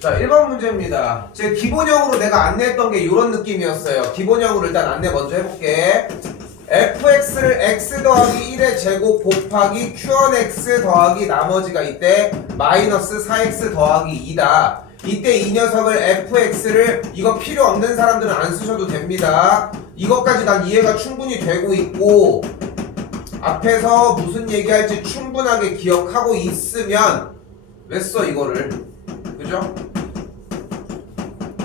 자, 1번 문제입니다. 제 기본형으로 내가 안내했던 게 이런 느낌이었어요. 기본형으로 일단 안내 먼저 해볼게. fx를 x 더하기 1의 제곱 곱하기 qnx 더하기 나머지가 이때 마이너스 4x 더하기 2다. 이때 이 녀석을 fx를 이거 필요 없는 사람들은 안 쓰셔도 됩니다. 이것까지 난 이해가 충분히 되고 있고 앞에서 무슨 얘기할지 충분하게 기억하고 있으면 왜 써 이거를? 그죠?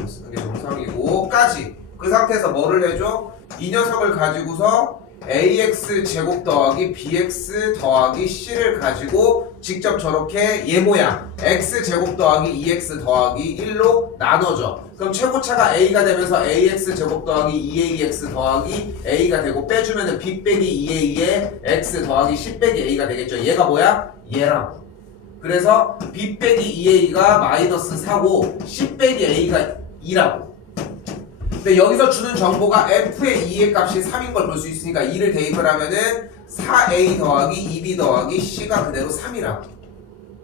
쓰는 게 정상이고 까지 그 상태에서 뭐를 해줘? 이 녀석을 가지고서 ax 제곱 더하기 bx 더하기 c를 가지고 직접 저렇게 얘 모양 x 제곱 더하기 2x 더하기 1로 나눠줘. 그럼 최고차가 a가 되면서 ax 제곱 더하기 2ax 더하기 a가 되고 빼주면은 b 빼기 2a에 x 더하기 c 빼기 a가 되겠죠. 얘가 뭐야? 얘라고. 그래서 b 빼기 2a가 마이너스 4고 c 빼기 a가 2라고. 근데 여기서 주는 정보가 f의 2의 값이 3인 걸 볼 수 있으니까 2를 대입을 하면은 4a 더하기 2b 더하기 c가 그대로 3이라고.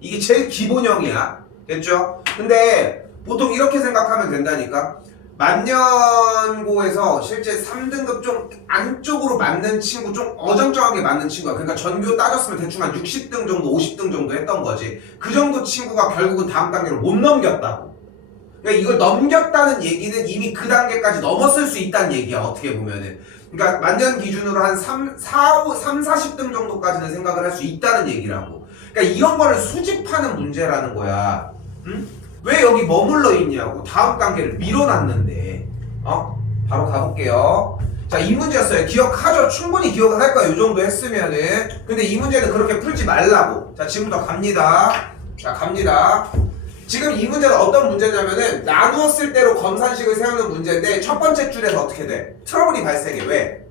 이게 제일 기본형이야. 됐죠? 근데 보통 이렇게 생각하면 된다니까. 만년고에서 실제 3등급 좀 안쪽으로 맞는 친구, 좀 어정쩡하게 맞는 친구야. 그러니까 전교 따졌으면 대충 한 60등 정도, 50등 정도 했던 거지. 그 정도 친구가 결국은 다음 단계를 못 넘겼다고. 그러니까 이걸 넘겼다는 얘기는 이미 그 단계까지 넘었을 수 있다는 얘기야. 어떻게 보면은. 그러니까 만년 기준으로 한 40등 정도까지는 생각을 할 수 있다는 얘기라고. 그러니까 이런 거를 수집하는 문제라는 거야. 응? 왜 여기 머물러 있냐고. 다음 단계를 밀어놨는데. 바로 가볼게요. 자, 이 문제였어요. 기억하죠? 충분히 기억을 할 거야. 이 정도 했으면은. 근데 이 문제는 그렇게 풀지 말라고. 자, 지금부터 갑니다. 자, 갑니다. 지금 이 문제는 어떤 문제냐면은 나누었을 때로 검산식을 세우는 문제인데 첫 번째 줄에서 어떻게 돼? 트러블이 발생해. 왜?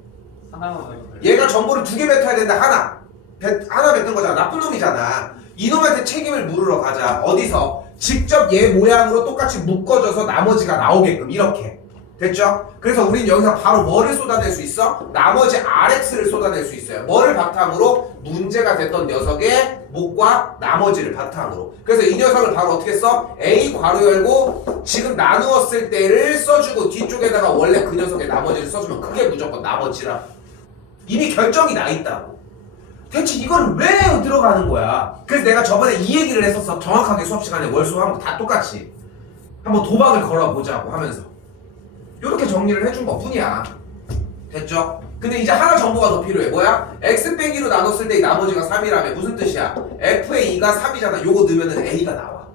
얘가 정보를 2개 뱉어야 되는데 하나 뱉는 거잖아. 나쁜 놈이잖아. 이놈한테 책임을 물으러 가자. 어디서? 직접 얘 모양으로 똑같이 묶어줘서 나머지가 나오게끔 이렇게. 됐죠? 그래서 우린 여기서 바로 뭐를 쏟아낼 수 있어? 나머지 RX를 쏟아낼 수 있어요. 뭐를 바탕으로? 문제가 됐던 녀석의 목과 나머지를 바탕으로. 그래서 이 녀석을 바로 어떻게 써? A 괄호 열고 지금 나누었을 때를 써주고 뒤쪽에다가 원래 그 녀석의 나머지를 써주면 그게 무조건 나머지라. 이미 결정이 나 있다고. 대체 이걸 왜 들어가는 거야? 그래서 내가 저번에 이 얘기를 했었어. 정확하게 수업 시간에 월수화목 다 똑같이 한번 도박을 걸어보자고 하면서 이렇게 정리를 해준 것 뿐이야. 됐죠? 근데 이제 하나 정보가 더 필요해. 뭐야? x 빼기로 나눴을 때 나머지가 3이라며. 무슨 뜻이야? f의 2가 3이잖아. 요거 넣으면은 a가 나와.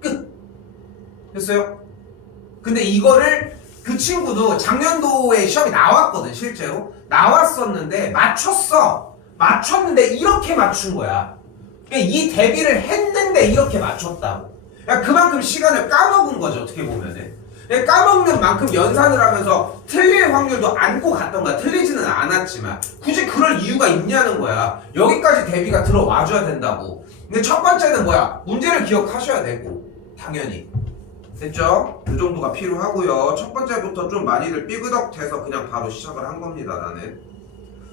끝. 됐어요? 근데 이거를 그 친구도 작년도에 시험이 나왔거든. 실제로 나왔었는데 맞췄는데 이렇게 맞춘 거야. 그러니까 이 대비를 했는데 이렇게 맞췄다고. 그러니까 그만큼 시간을 까먹은 거죠. 어떻게 보면은. 까먹는 만큼 연산을 하면서 틀릴 확률도 안고 갔던 거야. 틀리지는 않았지만 굳이 그럴 이유가 있냐는 거야. 여기까지 대비가 들어와줘야 된다고. 근데 첫 번째는 뭐야? 문제를 기억하셔야 되고 당연히. 됐죠? 이 정도가 필요하고요. 첫 번째부터 좀 많이들 삐그덕해서 그냥 바로 시작을 한 겁니다. 나는.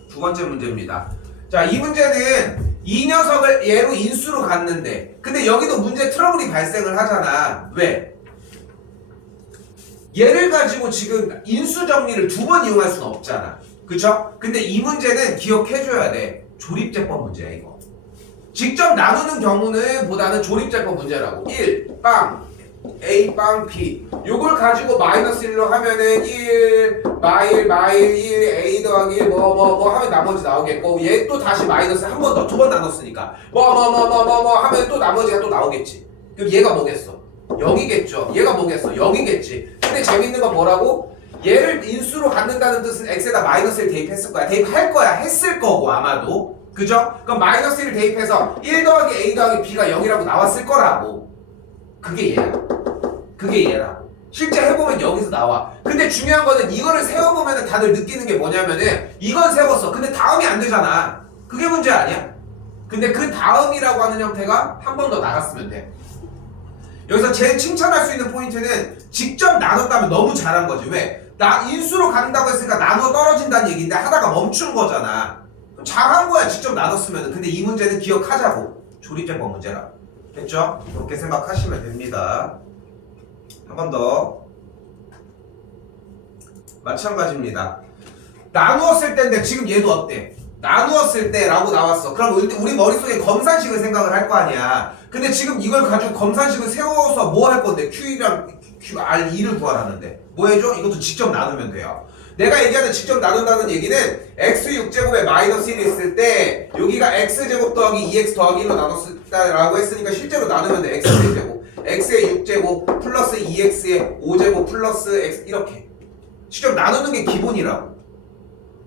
두 번째 문제입니다. 자, 이 문제는 이 녀석을 얘로 인수로 갔는데 근데 여기도 문제 트러블이 발생을 하잖아. 왜? 얘를 가지고 지금 인수 정리를 2번 이용할 수는 없잖아. 그쵸? 근데 이 문제는 기억해줘야 돼. 조립제법 문제야 이거. 직접 나누는 경우는 보다는 조립제법 문제라고. 1, 빵, A, 빵, B 요걸 가지고 마이너스 1로 하면은 1, 마일, 1, A 더하기 1 뭐 하면 나머지 나오겠고 얘 또 다시 마이너스 한 번 더 2번 나눴으니까 하면 또 나머지가 또 나오겠지. 그럼 얘가 뭐겠어? 0이겠죠. 얘가 뭐겠어? 0이겠지. 근데 재밌는 건 뭐라고? 얘를 인수로 갖는다는 뜻은 x에다 마이너스를 대입했을 거야. 대입할 거야. 했을 거고 아마도. 그죠? 그럼 마이너스 1을 대입해서 1 더하기 a 더하기 b가 0이라고 나왔을 거라고. 그게 얘야. 그게 얘라고. 실제 해보면 여기서 나와. 근데 중요한 거는 이거를 세워보면 다들 느끼는 게 뭐냐면은 이건 세웠어. 근데 다음이 안 되잖아. 그게 문제 아니야? 근데 그 다음이라고 하는 형태가 한 번 더 나갔으면 돼. 여기서 제일 칭찬할 수 있는 포인트는 직접 나눴다면 너무 잘한 거지. 왜? 나 인수로 간다고 했으니까 나눠 떨어진다는 얘기인데 하다가 멈춘 거잖아. 그럼 잘한 거야. 직접 나눴으면. 근데 이 문제는 기억하자고. 조립제법 문제라. 됐죠? 그렇게 생각하시면 됩니다. 한 번 더. 마찬가지입니다. 나누었을 때인데 지금 얘도 어때? 나누었을 때라고 나왔어. 그럼 우리 머릿속에 검산식을 생각을 할 거 아니야. 근데 지금 이걸 가지고 검산식을 세워서 뭐 할 건데? Q랑 R2를 구하라는데 뭐 해줘? 이것도 직접 나누면 돼요. 내가 얘기하는 직접 나눈다는 얘기는 x6제곱에 마이너스 1이 있을 때 여기가 x제곱 더하기 2x 더하기 1로 나눴다라고 했으니까 실제로 나누면 돼. x제곱 x의 6제곱 플러스 2x의 5제곱 플러스 x 이렇게 직접 나누는 게 기본이라고.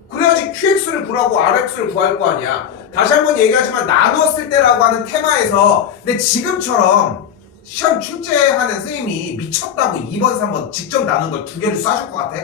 그래야지 qx를 구하고 rx를 구할 거 아니야. 다시 한번 얘기하지만 나누었을 때라고 하는 테마에서 근데 지금처럼 시험 출제하는 선생님이 미쳤다고 2번 3번 직접 나눈 걸 두 개를 쏴줄 것 같아?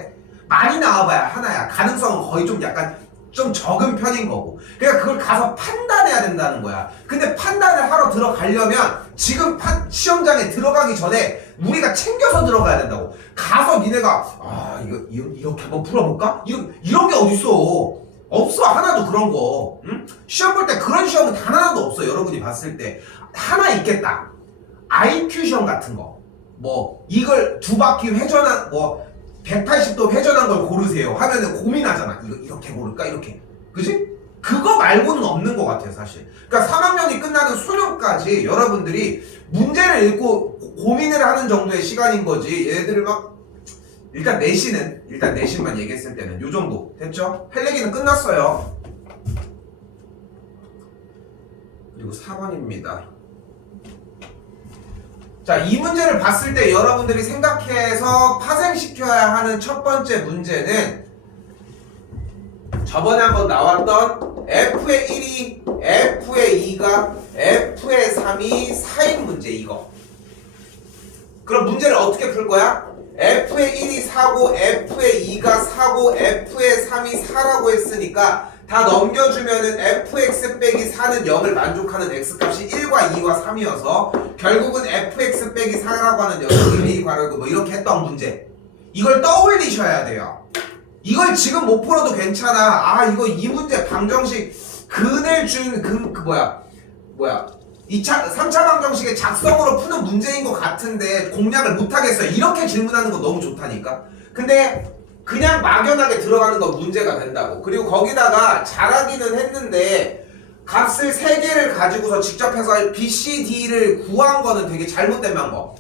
많이 나와봐야 하나야. 가능성은 거의 좀 약간 좀 적은 편인 거고. 그러니까 그걸 가서 판단해야 된다는 거야. 근데 판단을 하러 들어가려면 지금 시험장에 들어가기 전에 우리가 챙겨서 들어가야 된다고. 가서 니네가 이거 이렇게 한번 풀어볼까? 이런 게 어딨어. 없어. 하나도 그런 거. 응? 시험 볼 때 그런 시험은 단 하나도 없어. 여러분이 봤을 때 하나 있겠다. IQ 시험 같은 거. 뭐 이걸 두 바퀴 회전한 180도 회전한 걸 고르세요 하면은 고민하잖아. 이거 이렇게 고를까? 이렇게. 그지? 그거 말고는 없는 것 같아요, 사실. 그러니까 3학년이 끝나는 수능까지 여러분들이 문제를 읽고 고민을 하는 정도의 시간인 거지. 얘들을 막 일단 내신만 얘기했을 때는 요 정도 됐죠? 할 얘기는 끝났어요. 그리고 4번입니다. 자, 이 문제를 봤을 때 여러분들이 생각해서 파생시켜야 하는 첫 번째 문제는 저번에 한번 나왔던 F의 1이 F의 2가 F의 3이 4인 문제 이거. 그럼 문제를 어떻게 풀 거야? F의 1이 4고 F의 2가 4고 F의 3이 4라고 했으니까 다 넘겨주면은 fx 빼기 4는 0을 만족하는 x값이 1과 2와 3이어서 결국은 fx 빼기 4라고 하는 녀석이 a 괄호고 뭐 이렇게 했던 문제. 이걸 떠올리셔야 돼요. 이걸 지금 못 풀어도 괜찮아. 이거 이 문제 방정식 근을 준 3차 방정식의 작성으로 푸는 문제인 것 같은데 공략을 못하겠어요. 이렇게 질문하는 거 너무 좋다니까. 근데 그냥 막연하게 들어가는 건 문제가 된다고. 그리고 거기다가 잘하기는 했는데 값을 3개를 가지고서 직접 해서 B, C, D를 구한 거는 되게 잘못된 방법.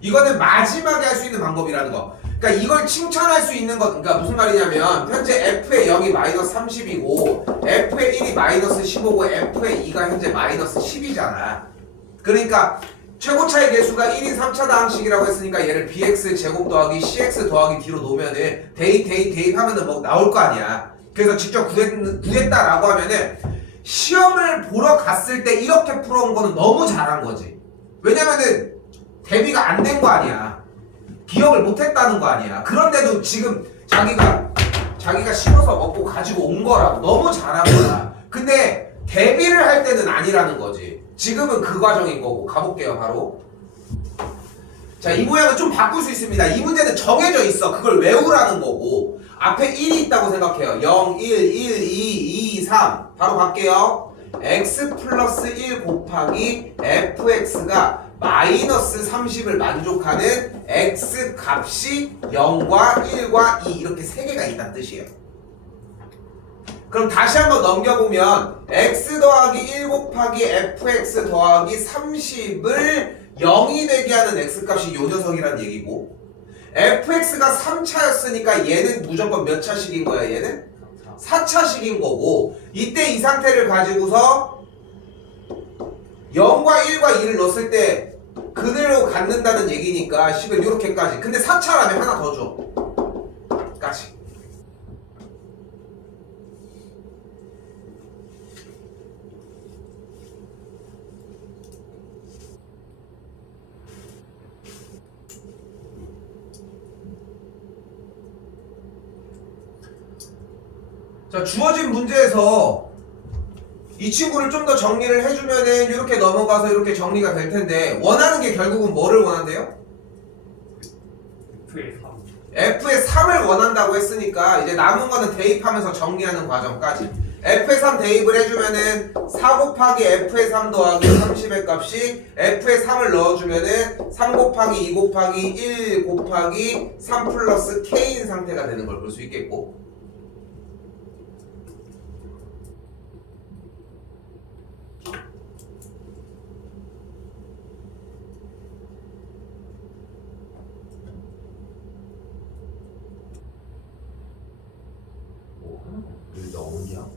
이거는 마지막에 할 수 있는 방법이라는 거. 그러니까 이걸 칭찬할 수 있는 것, 그러니까 무슨 말이냐면 현재 F의 0이 마이너스 30이고 F의 1이 마이너스 15고 F의 2가 현재 마이너스 10이잖아. 그러니까 최고차의 개수가 1인 3차 다항식이라고 했으니까 얘를 bx 제곱 더하기 cx 더하기 d로 놓으면은 대입하면은 뭐 나올 거 아니야. 그래서 직접 구했다라고 하면은 시험을 보러 갔을 때 이렇게 풀어온 거는 너무 잘한 거지. 왜냐면은 대비가 안 된 거 아니야. 기억을 못 했다는 거 아니야. 그런데도 지금 자기가 심어서 먹고 가지고 온 거라고. 너무 잘한 거야. 근데 대비를 할 때는 아니라는 거지. 지금은 그 과정인 거고. 가볼게요 바로. 자, 이 모양은 좀 바꿀 수 있습니다. 이 문제는 정해져 있어. 그걸 외우라는 거고. 앞에 1이 있다고 생각해요. 0, 1, 1, 2, 2, 3 바로 갈게요. x 플러스 1 곱하기 fx가 마이너스 30을 만족하는 x 값이 0과 1과 2 이렇게 3개가 있다는 뜻이에요. 그럼 다시 한번 넘겨보면 x 더하기 1 곱하기 fx 더하기 30을 0이 되게 하는 x값이 요 녀석이란 얘기고 fx가 3차였으니까 얘는 무조건 몇 차식인 거야 얘는? 4차식인 거고 이때 이 상태를 가지고서 0과 1과 2를 넣었을 때 그대로 갖는다는 얘기니까 10을 이렇게까지. 근데 4차라면 하나 더 줘. 까지. 자, 주어진 문제에서 이 친구를 좀 더 정리를 해주면은 이렇게 넘어가서 이렇게 정리가 될 텐데 원하는 게 결국은 뭐를 원한대요? F의 3을 원한다고 했으니까 이제 남은 거는 대입하면서 정리하는 과정까지. f의 3 대입을 해주면은 4 곱하기 f의 3 더하기 30의 값이 f의 3을 넣어주면은 3 곱하기 2 곱하기 1 곱하기 3 플러스 k인 상태가 되는 걸 볼 수 있겠고, 왜 넣었냐?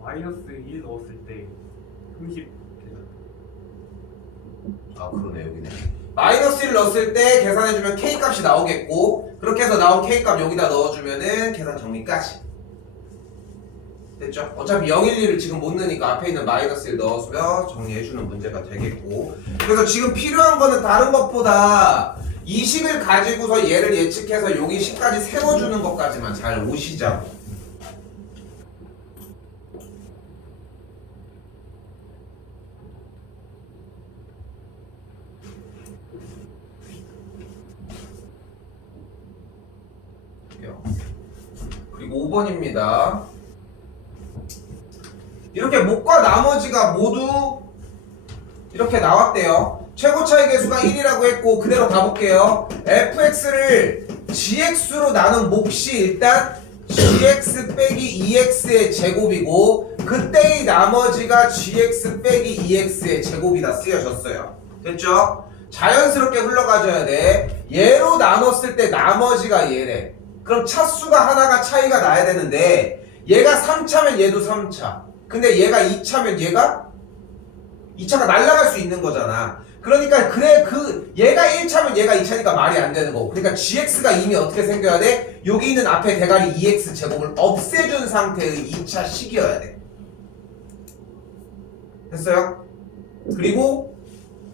마이너스 1 넣었을 때 30 되잖아. 아 그러네, 여기네. 마이너스 1 넣었을 때 계산해주면 k 값이 나오겠고, 그렇게 해서 나온 k 값 여기다 넣어주면은 계산 정리까지 됐죠? 어차피 0, 1, 2를 지금 못 넣으니까 앞에 있는 마이너스 1 넣어서 정리해주는 문제가 되겠고, 그래서 지금 필요한 거는 다른 것보다 이 식을 가지고서 얘를 예측해서 여기 식까지 세워주는 것까지만 잘 오시자고. 그리고 5번입니다. 이렇게 목과 나머지가 모두 이렇게 나왔대요. 최고 차이 계수가 1이라고 했고, 그대로 가볼게요. fx를 gx로 나눈 몫이 일단 gx 빼기 2x의 제곱이고, 그때의 나머지가 gx 빼기 2x의 제곱이다 쓰여졌어요. 됐죠? 자연스럽게 흘러가줘야 돼. 얘로 나눴을 때 나머지가 얘래. 그럼 차수가 하나가 차이가 나야 되는데, 얘가 3차면 얘도 3차. 근데 얘가 2차면 얘가 2차가 날아갈 수 있는 거잖아. 그러니까 얘가 1차면 얘가 2차니까 말이 안 되는 거고. 그러니까 gx가 이미 어떻게 생겨야 돼? 여기 있는 앞에 대가리 2x 제곱을 없애준 상태의 2차 식이어야 돼. 됐어요? 그리고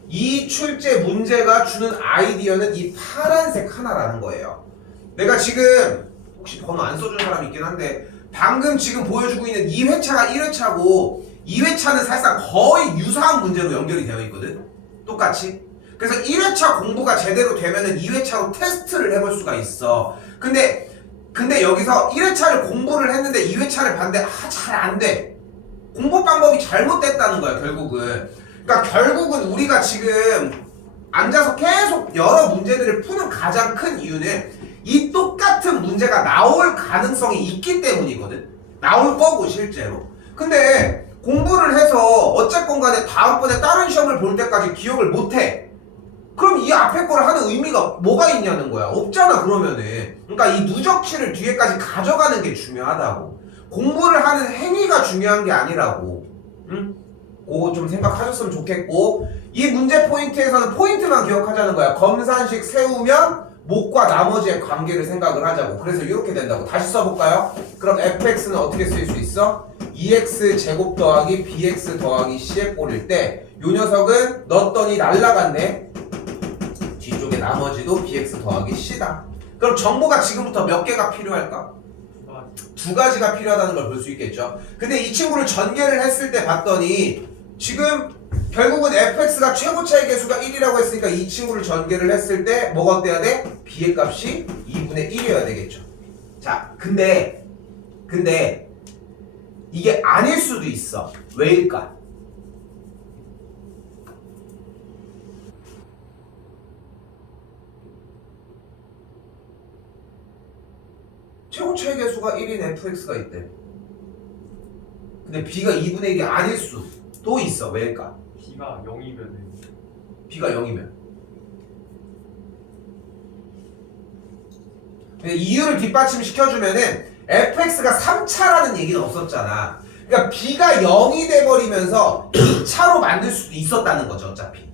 이 출제 문제가 주는 아이디어는 이 파란색 하나라는 거예요. 내가 지금 혹시 번호 안 써준 사람 있긴 한데, 방금 지금 보여주고 있는 2회차가 1회차고 2회차는 사실상 거의 유사한 문제로 연결이 되어 있거든. 똑같이. 그래서 1회차 공부가 제대로 되면은 2회차로 테스트를 해볼 수가 있어. 근데 여기서 1회차를 공부를 했는데 2회차를 봤는데 잘 안 돼. 공부 방법이 잘못됐다는 거야, 결국은. 그러니까 결국은 우리가 지금 앉아서 계속 여러 문제들을 푸는 가장 큰 이유는 이 똑같은 문제가 나올 가능성이 있기 때문이거든. 나올 거고 실제로. 근데 공부를 해서 어쨌건 간에 다음번에 다른 시험을 볼 때까지 기억을 못해. 그럼 이 앞에 거를 하는 의미가 뭐가 있냐는 거야. 없잖아, 그러면은. 그러니까 이 누적치를 뒤에까지 가져가는 게 중요하다고. 공부를 하는 행위가 중요한 게 아니라고. 응? 그거 좀 생각하셨으면 좋겠고, 이 문제 포인트에서는 포인트만 기억하자는 거야. 검산식 세우면 목과 나머지의 관계를 생각을 하자고. 그래서 이렇게 된다고. 다시 써볼까요? 그럼 fx는 어떻게 쓸 수 있어? 2x 제곱 더하기 bx 더하기 c의 꼴일 때, 요 녀석은 넣었더니 날라갔네. 뒤쪽에 나머지도 bx 더하기 c다. 그럼 정보가 지금부터 몇 개가 필요할까? 두 가지가 필요하다는 걸 볼 수 있겠죠. 근데 이 친구를 전개를 했을 때 봤더니 지금 결국은 fx가 최고 차이 계수가 1이라고 했으니까 이 친구를 전개를 했을 때 뭐가 어때야 돼? b의 값이 2분의 1이어야 되겠죠. 자, 근데 이게 아닐 수도 있어. 왜일까? 최고 차이 계수가 1인 fx가 있대. 근데 b가 2분의 1이 아닐 수도 있어. 왜일까? b가 0이면은 b가 0이면. 이유를 뒷받침 시켜주면은 fx가 3차라는 얘기는 없었잖아. 그러니까 b가 0이 돼버리면서 2차로 만들 수도 있었다는 거죠, 어차피.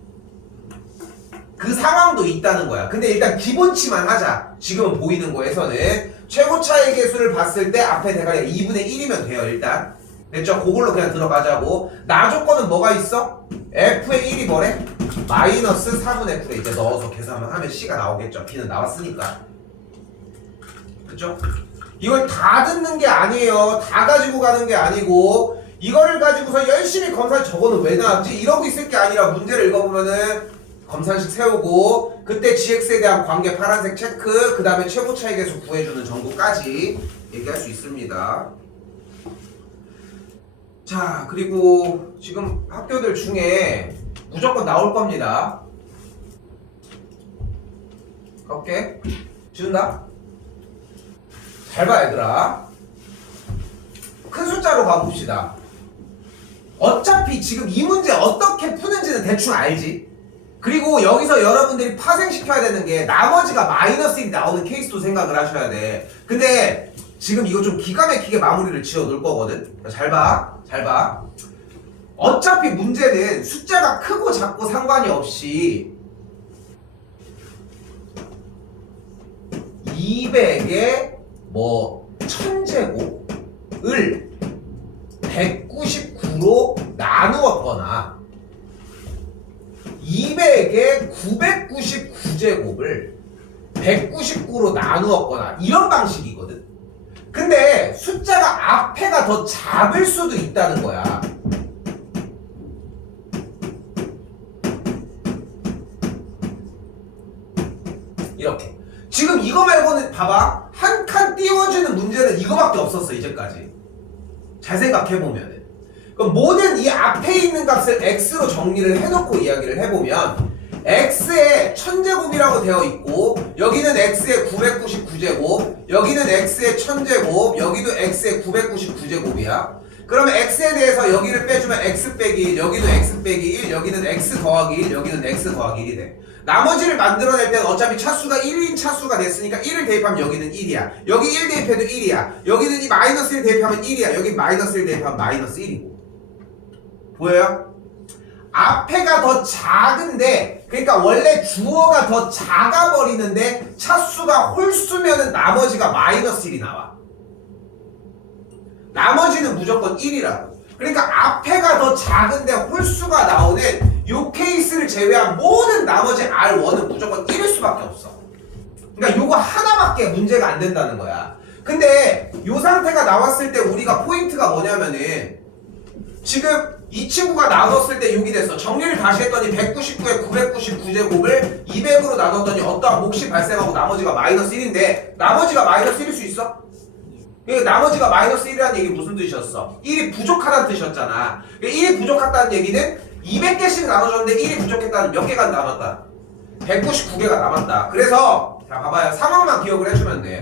그 상황도 있다는 거야. 근데 일단 기본치만 하자. 지금 보이는 거에서는 최고 차이 계수를 봤을 때 앞에 대가리가 2분의 1이면 돼요, 일단. 됐죠? 그걸로 그냥 들어가자고. 나 조건은 뭐가 있어? f의 1이 뭐래? 마이너스 4분의 9에 이제 넣어서 계산을 하면 c가 나오겠죠. b는 나왔으니까. 그쵸? 이걸 다 듣는 게 아니에요. 다 가지고 가는 게 아니고, 이거를 가지고서 열심히 검사 저거는 왜 나왔지? 이러고 있을 게 아니라 문제를 읽어보면은 검산식 세우고 그때 GX에 대한 관계 파란색 체크 그 다음에 최고 차익계수 구해주는 정도까지 얘기할 수 있습니다. 자 그리고 지금 학교들 중에 무조건 나올 겁니다. 오케이? 지운다? 잘 봐 얘들아. 큰 숫자로 가봅시다. 어차피 지금 이 문제 어떻게 푸는지는 대충 알지? 그리고 여기서 여러분들이 파생시켜야 되는 게 나머지가 마이너스 1이 나오는 케이스도 생각을 하셔야 돼. 근데 지금 이거 좀 기가 막히게 마무리를 지어 놓을 거거든. 잘 봐. 잘 봐. 어차피 문제는 숫자가 크고 작고 상관이 없이 200에 뭐 1000제곱을 199로 나누었거나 200에 999제곱을 199로 나누었거나 이런 방식이거든. 근데 숫자가 앞에가 더 작을 수도 있다는 거야. 이렇게. 지금 이거 말고는 봐봐. 한 칸 띄워주는 문제는 이거밖에 없었어 이제까지. 잘 생각해보면은. 그럼 모든 이 앞에 있는 값을 x로 정리를 해놓고 이야기를 해보면 x에 1000제곱이라고 되어 있고 여기는 x에 999제곱 여기는 x에 1000제곱 여기도 x에 999제곱이야. 그러면 x에 대해서 여기를 빼주면 x 빼기 1 여기도 x 빼기 1 여기는 x 더하기 1 여기는 x 더하기 1이 돼. 나머지를 만들어낼 때는 어차피 차수가 1인 차수가 됐으니까 1을 대입하면 여기는 1이야. 여기 1 대입해도 1이야. 여기는 이 마이너스 1 대입하면 1이야. 여기 마이너스 1 대입하면 마이너스 1이고. 보여요? 앞에가 더 작은데 그러니까 원래 주어가 더 작아버리는데 차수가 홀수면은 나머지가 마이너스 1이 나와. 나머지는 무조건 1이라고. 그러니까 앞에가 더 작은데 홀수가 나오는 요 케이스를 제외한 모든 나머지 R1은 무조건 1일 수밖에 없어. 그러니까 요거 하나밖에 문제가 안 된다는 거야. 근데 요 상태가 나왔을 때 우리가 포인트가 뭐냐면은 지금 이 친구가 나눴을 때 6이 됐어. 정리를 다시 했더니 199에 999제곱을 200으로 나눴더니 어떠한 몫이 발생하고 나머지가 마이너스 1인데 나머지가 마이너스 1일 수 있어? 그러니까 나머지가 마이너스 1이라는 얘기 무슨 뜻이었어? 1이 부족하다는 뜻이었잖아. 그러니까 1이 부족하다는 얘기는 200개씩 나눠줬는데 1이 부족했다는 몇 개가 남았다? 199개가 남았다. 그래서 자 봐봐요. 상황만 기억을 해주면 돼.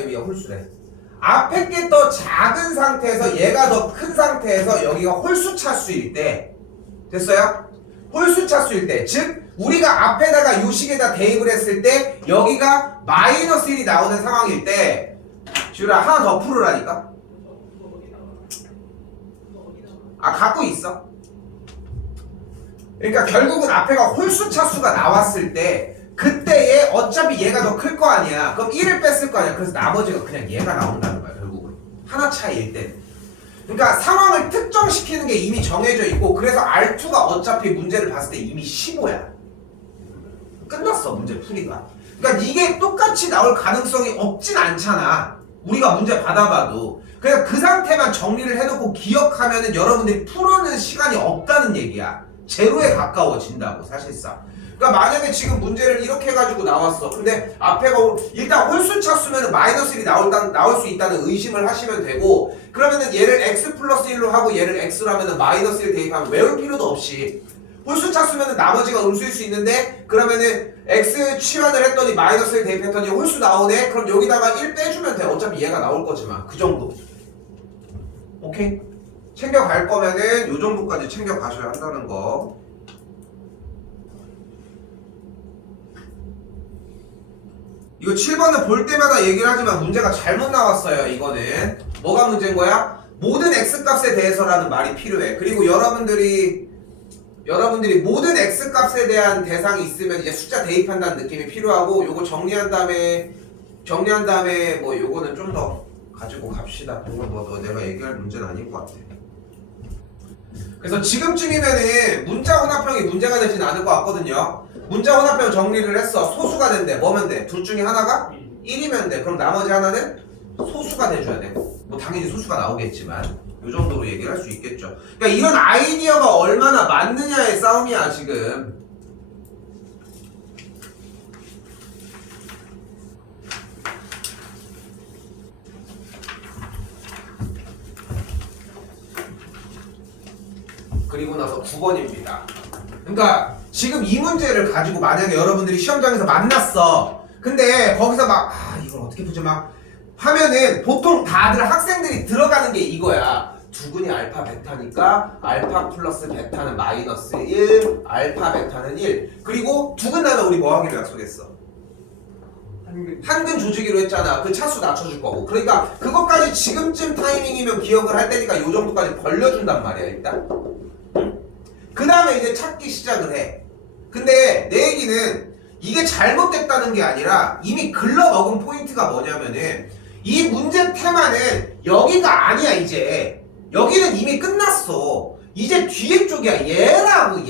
여기가 홀수래. 앞에 게 더 작은 상태에서 얘가 더 큰 상태에서 여기가 홀수 차수일 때 됐어요? 홀수 차수일 때 즉 우리가 앞에다가 요 식에다 대입을 했을 때 여기가 마이너스 1이 나오는 상황일 때 지우라 하나 더 풀으라니까. 갖고 있어. 그러니까 결국은 앞에가 홀수 차수가 나왔을 때 그때에 어차피 얘가 더 클 거 아니야. 그럼 1을 뺐을 거 아니야. 그래서 나머지가 그냥 얘가 나온다는 거야. 결국은 하나 차이일 때. 그러니까 상황을 특정시키는 게 이미 정해져 있고 그래서 R2가 어차피 문제를 봤을 때 이미 15야. 끝났어 문제 풀이가. 그러니까 이게 똑같이 나올 가능성이 없진 않잖아. 우리가 문제 받아봐도. 그냥 그 상태만 정리를 해놓고 기억하면은 여러분들이 풀어내는 시간이 없다는 얘기야. 제로에 가까워진다고 사실상. 그러니까 만약에 지금 문제를 이렇게 해가지고 나왔어. 근데 앞에가 일단 홀수 차수면 마이너스 1이 나올 수 있다는 의심을 하시면 되고 그러면은 얘를 x 플러스 1로 하고 얘를 x로 하면은 마이너스 1 대입하면 외울 필요도 없이 홀수 차수면은 나머지가 음수일 수 있는데 그러면은 x 치환을 했더니 마이너스 1 대입했더니 홀수 나오네? 그럼 여기다가 1 빼주면 돼. 어차피 얘가 나올 거지만 그 정도. 오케이? 챙겨갈 거면은 요 정도까지 챙겨가셔야 한다는 거. 이거 7번은 볼 때마다 얘기를 하지만 문제가 잘못 나왔어요. 이거는 뭐가 문제인 거야? 모든 x값에 대해서라는 말이 필요해. 그리고 여러분들이 모든 x값에 대한 대상이 있으면 이제 숫자 대입한다는 느낌이 필요하고 요거 정리한 다음에 뭐 요거는 좀 더 가지고 갑시다. 이건 뭐 내가 얘기할 문제는 아닌 것 같아. 그래서 지금쯤이면은 문자 혼합형이 문제가 되진 않을 것 같거든요. 문자 혼합형 정리를 했어. 소수가 된대. 뭐면 돼? 둘 중에 하나가 1이면 돼. 그럼 나머지 하나는 소수가 돼줘야 되고 뭐 당연히 소수가 나오겠지만 이 정도로 얘기를 할 수 있겠죠. 그러니까 이런 아이디어가 얼마나 맞느냐의 싸움이야 지금. 그리고 나서 9번입니다. 그러니까 지금 이 문제를 가지고 만약에 여러분들이 시험장에서 만났어. 근데 거기서 막 이걸 어떻게 푸지 막 하면은 보통 다들 학생들이 들어가는 게 이거야. 두근이 알파 베타니까 알파 플러스 베타는 마이너스 1, 알파 베타는 1. 그리고 두근 나면 우리 뭐 하기로 약속했어? 한근 조지기로 했잖아. 그 차수 낮춰줄 거고. 그러니까 그것까지 지금쯤 타이밍이면 기억을 할 테니까 요 정도까지 벌려준단 말이야 일단. 그 다음에 이제 찾기 시작을 해. 근데 내 얘기는 이게 잘못됐다는 게 아니라 이미 글러먹은 포인트가 뭐냐면은 이 문제 테마는 여기가 아니야 이제. 여기는 이미 끝났어. 이제 뒤에 쪽이야. 얘라고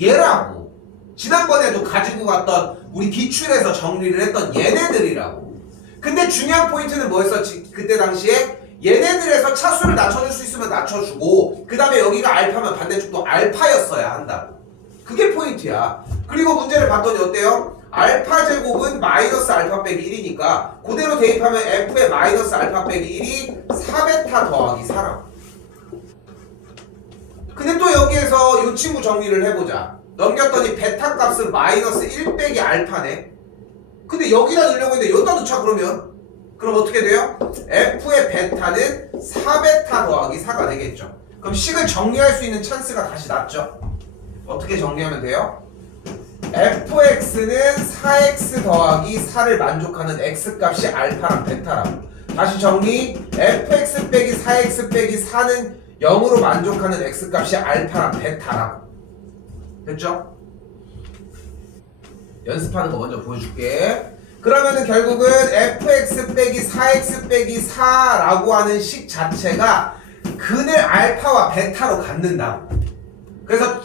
얘라고. 지난번에도 가지고 갔던 우리 기출에서 정리를 했던 얘네들이라고. 근데 중요한 포인트는 뭐였었지? 그때 당시에 얘네들에서 차수를 낮춰줄 수 있으면 낮춰주고 그 다음에 여기가 알파면 반대쪽도 알파였어야 한다고. 그게 포인트야. 그리고 문제를 봤더니 어때요? 알파 제곱은 마이너스 알파 빼기 1이니까 그대로 대입하면 f의 마이너스 알파 빼기 1이 4베타 더하기 4라고. 근데 또 여기에서 이 친구 정리를 해보자. 넘겼더니 베타 값은 마이너스 1 빼기 알파네. 근데 여기다 넣으려고 했는데 여기다 넣자 그러면 그럼 어떻게 돼요? f의 베타는 4베타 더하기 4가 되겠죠. 그럼 식을 정리할 수 있는 찬스가 다시 났죠. 어떻게 정리하면 돼요? fx는 4x 더하기 4를 만족하는 x값이 알파랑 베타라고. 다시 정리. fx 빼기 4x 빼기 4는 0으로 만족하는 x값이 알파랑 베타라고. 됐죠? 연습하는 거 먼저 보여줄게. 그러면은 결국은 fx 빼기 4x 빼기 4라고 하는 식 자체가 근을 알파와 베타로 갖는다고. 그래서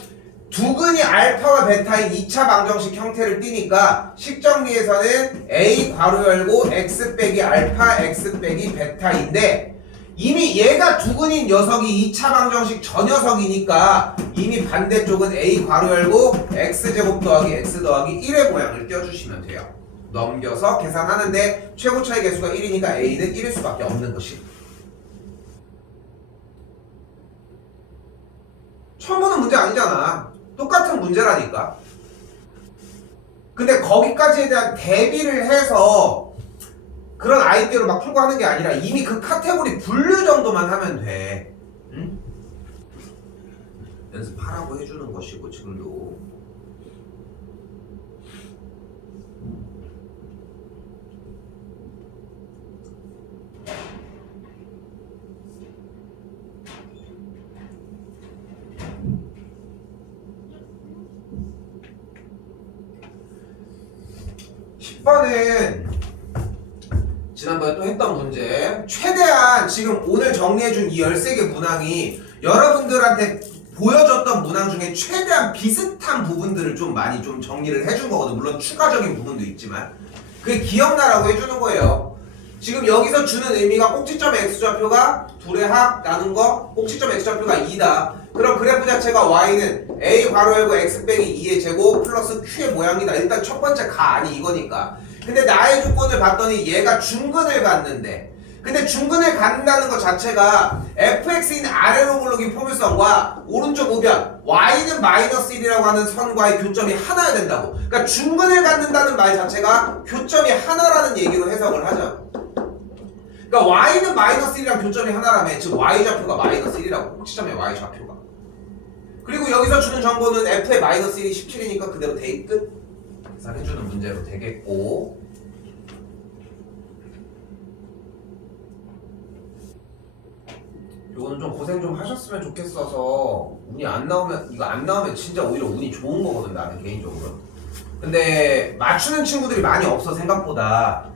두근이 알파와 베타인 2차 방정식 형태를 띠니까 식 정리에서는 a 괄호 열고 x 빼기 알파 x 빼기 베타인데 이미 얘가 두근인 녀석이 2차 방정식 저 녀석이니까 이미 반대쪽은 a 괄호 열고 x제곱 더하기 x 더하기 1의 모양을 띄워주시면 돼요. 넘겨서 계산하는데 최고 차이 개수가 1이니까 a는 1일 수밖에 없는 것이. 처음 보는 문제 아니잖아. 똑같은 문제라니까. 근데 거기까지에 대한 대비를 해서 그런 아이디어를 막 풀고 하는 게 아니라 이미 그 카테고리 분류 정도만 하면 돼. 응? 연습하라고 해주는 것이고 지금도. 번은 지난번에 또 했던 문제. 최대한 지금 오늘 정리해준 이 13개 문항이 여러분들한테 보여줬던 문항 중에 최대한 비슷한 부분들을 좀 많이 좀 정리를 해준 거거든. 물론 추가적인 부분도 있지만 그게 기억나라고 해주는 거예요. 지금 여기서 주는 의미가 꼭지점의 x좌표가 둘의 합 나눈 거, 꼭지점 x좌표가 2다. 그럼 그래프 자체가 y는 a 괄호 열고 x 빼기 2의 제곱 플러스 q의 모양이다. 일단 첫 번째 가 아니 이거니까. 근데 나의 조건을 봤더니 얘가 중근을 갖는데, 근데 중근을 갖는다는 것 자체가 fx인 아래로 굴러긴 포물선과 오른쪽 우변 y는 마이너스 1이라고 하는 선과의 교점이 하나야 된다고. 그러니까 중근을 갖는다는 말 자체가 교점이 하나라는 얘기로 해석을 하자고. 그러니까 y는 마이너스 1이랑 교점이 하나라며. 즉 y좌표가 마이너스 1이라고. 꼭지점의 y좌표가. 그리고 여기서 주는 정보는 f의 마이너스 1이 17이니까 그대로 대입 끝. 계산해주는 문제로 되겠고, 요거는 좀 고생 좀 하셨으면 좋겠어서 운이 안 나오면, 이거 안 나오면 진짜 오히려 운이 좋은 거거든 나는 개인적으로. 근데 맞추는 친구들이 많이 없어 생각보다.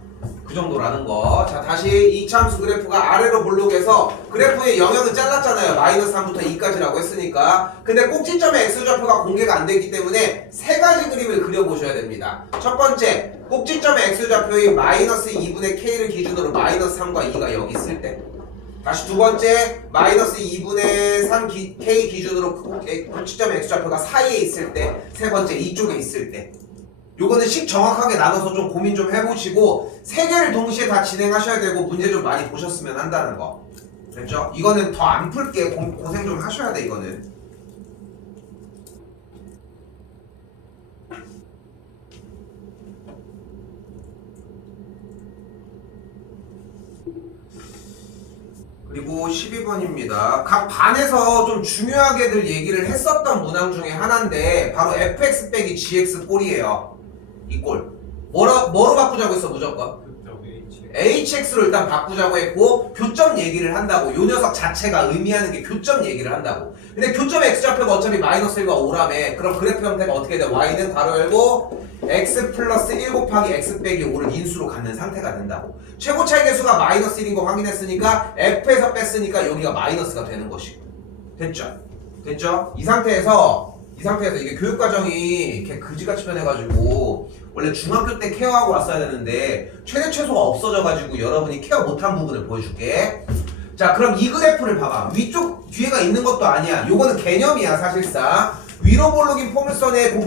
그 정도라는 거. 자, 다시 이차함수 그래프가 아래로 볼록해서 그래프의 영역은 잘랐잖아요. 마이너스 3부터 2까지라고 했으니까. 근데 꼭지점의 x좌표가 공개가 안 되기 때문에 세 가지 그림을 그려보셔야 됩니다. 첫 번째, 꼭지점의 x좌표의 마이너스 2분의 k를 기준으로 마이너스 3과 2가 여기 있을 때. 다시 두 번째, 마이너스 2분의 3 k 기준으로 꼭지점의 x좌표가 사이에 있을 때. 세 번째, 이쪽에 있을 때. 요거는 식 정확하게 나눠서 좀 고민 좀 해보시고 세 개를 동시에 다 진행하셔야 되고 문제 좀 많이 보셨으면 한다는 거. 됐죠? 이거는 더 안 풀게 고생 좀 하셔야 돼 이거는. 그리고 12번입니다. 각 반에서 좀 중요하게들 얘기를 했었던 문항 중에 하나인데 바로 fx 빼기 gx 꼴이에요. 이 꼴. 뭐로 바꾸자고 했어 무조건? 교점 hx로 일단 바꾸자고 했고 교점 얘기를 한다고. 요 녀석 자체가 의미하는 게 교점 얘기를 한다고. 근데 교점 x좌표가 어차피 마이너스 1과 5라며. 그럼 그래프 형태가 어떻게 돼? y는 괄호 열고 x 플러스 1 곱하기 x 빼기 5를 인수로 갖는 상태가 된다고. 최고 차이 계수가 마이너스 1인 거 확인했으니까 f에서 뺐으니까 여기가 마이너스가 되는 것이고. 됐죠? 됐죠? 이 상태에서 이게 교육과정이 이렇게 그지같이 변해가지고 원래 중학교 때 케어하고 왔어야 되는데 최대 최소가 없어져가지고 여러분이 케어 못한 부분을 보여줄게. 자, 그럼 이 그래프를 봐봐. 위쪽 뒤에가 있는 것도 아니야. 요거는 개념이야 사실상. 위로 볼록인 포물선의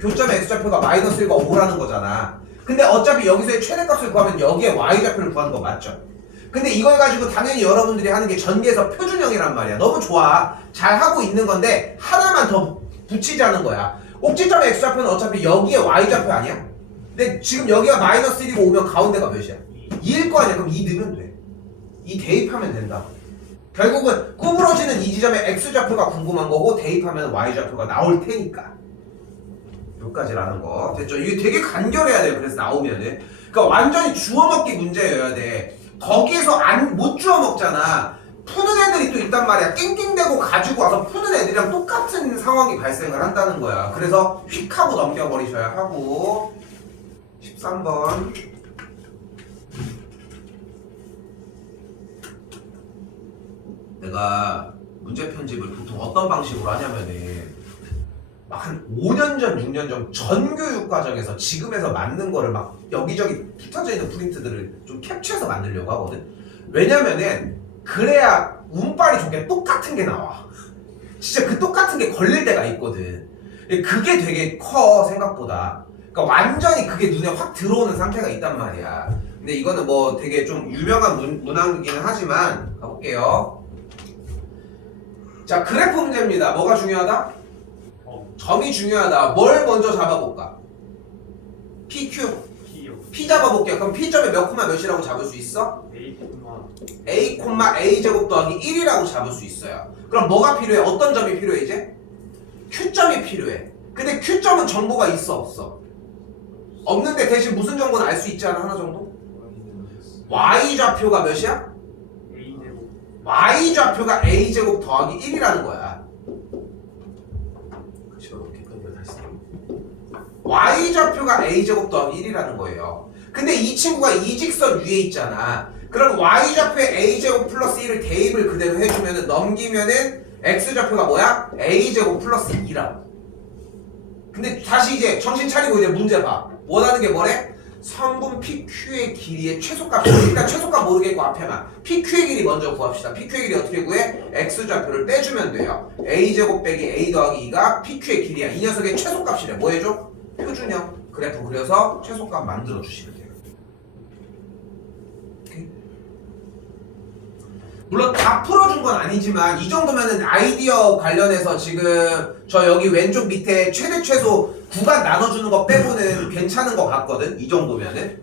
교점 x좌표가 마이너스 1과 5라는 거잖아. 근데 어차피 여기서의 최대값을 구하면 여기에 y좌표를 구하는 거 맞죠? 근데 이걸 가지고 당연히 여러분들이 하는 게 전개에서 표준형이란 말이야. 너무 좋아. 잘 하고 있는 건데 하나만 더 붙이자는 거야. 꼭지점의 x좌표는 어차피 여기에 y좌표 아니야? 근데 지금 여기가 마이너스 1이고 오면 가운데가 몇이야? 2일 거 아니야? 그럼 2 넣으면 돼. 2 대입하면 된다. 결국은 구부러지는 이 지점의 x좌표가 궁금한 거고 대입하면 y좌표가 나올 테니까. 여기까지라는 거. 됐죠? 이게 되게 간결해야 돼요. 그래서 나오면은. 그러니까 완전히 주워먹기 문제여야 돼. 거기에서 못 주워먹잖아. 푸는 애들이 또 있단 말이야. 낑낑대고 가지고 와서 푸는 애들이랑 똑같은 상황이 발생을 한다는 거야. 그래서 휙 하고 넘겨버리셔야 하고. 13번. 내가 문제 편집을 보통 어떤 방식으로 하냐면은 막 한 5년 전, 6년 전 전교육 과정에서 지금에서 맞는 거를 막 여기저기 붙어져 있는 프린트들을 좀 캡처해서 만들려고 하거든. 왜냐면은 그래야 운빨이 좋게 똑같은 게 나와. 진짜 그 똑같은 게 걸릴 때가 있거든. 그게 되게 커 생각보다. 그러니까 완전히 그게 눈에 확 들어오는 상태가 있단 말이야. 근데 이거는 뭐 되게 좀 유명한 문항이기는 하지만 가볼게요. 자, 그래프 문제입니다. 뭐가 중요하다? 점이 중요하다. 뭘 먼저 잡아볼까? PQ. P 잡아볼게요. 그럼 P점에 몇 콤마 몇이라고 잡을 수 있어? A 콤마 A 제곱 더하기 1이라고 잡을 수 있어요. 그럼 뭐가 필요해? 어떤 점이 필요해 이제? Q점이 필요해. 근데 Q점은 정보가 있어 없어? 없는데 대신 무슨 정보는 알 수 있지 않아? 하나 정도? Y좌표가 몇이야? Y좌표가 A제곱 더하기 1이라는 거야. Y좌표가 A제곱 더하기 1이라는 거예요. 근데 이 친구가 이 직선 위에 있잖아. 그럼 Y좌표에 A제곱 플러스 1을 대입을 그대로 해주면은 넘기면은 X좌표가 뭐야? A제곱 플러스 2라고. 근데 다시 이제 정신 차리고 이제 문제 봐. 원하는 게 뭐래? 성분 PQ의 길이의 최소값. 일단 최소값 모르겠고 앞에만 PQ의 길이 먼저 구합시다. PQ의 길이 어떻게 구해? X좌표를 빼주면 돼요. A제곱 빼기 A 더하기 2가 PQ의 길이야. 이 녀석의 최소값이래. 뭐 해줘? 표준형 그래프 그려서 최소값 만들어 주시면 돼요. 오케이? 물론 다 풀어준 건 아니지만 이 정도면은 아이디어 관련해서 지금 저 여기 왼쪽 밑에 최대 최소 구간 나눠주는 거 빼고는 괜찮은 것 같거든. 이 정도면은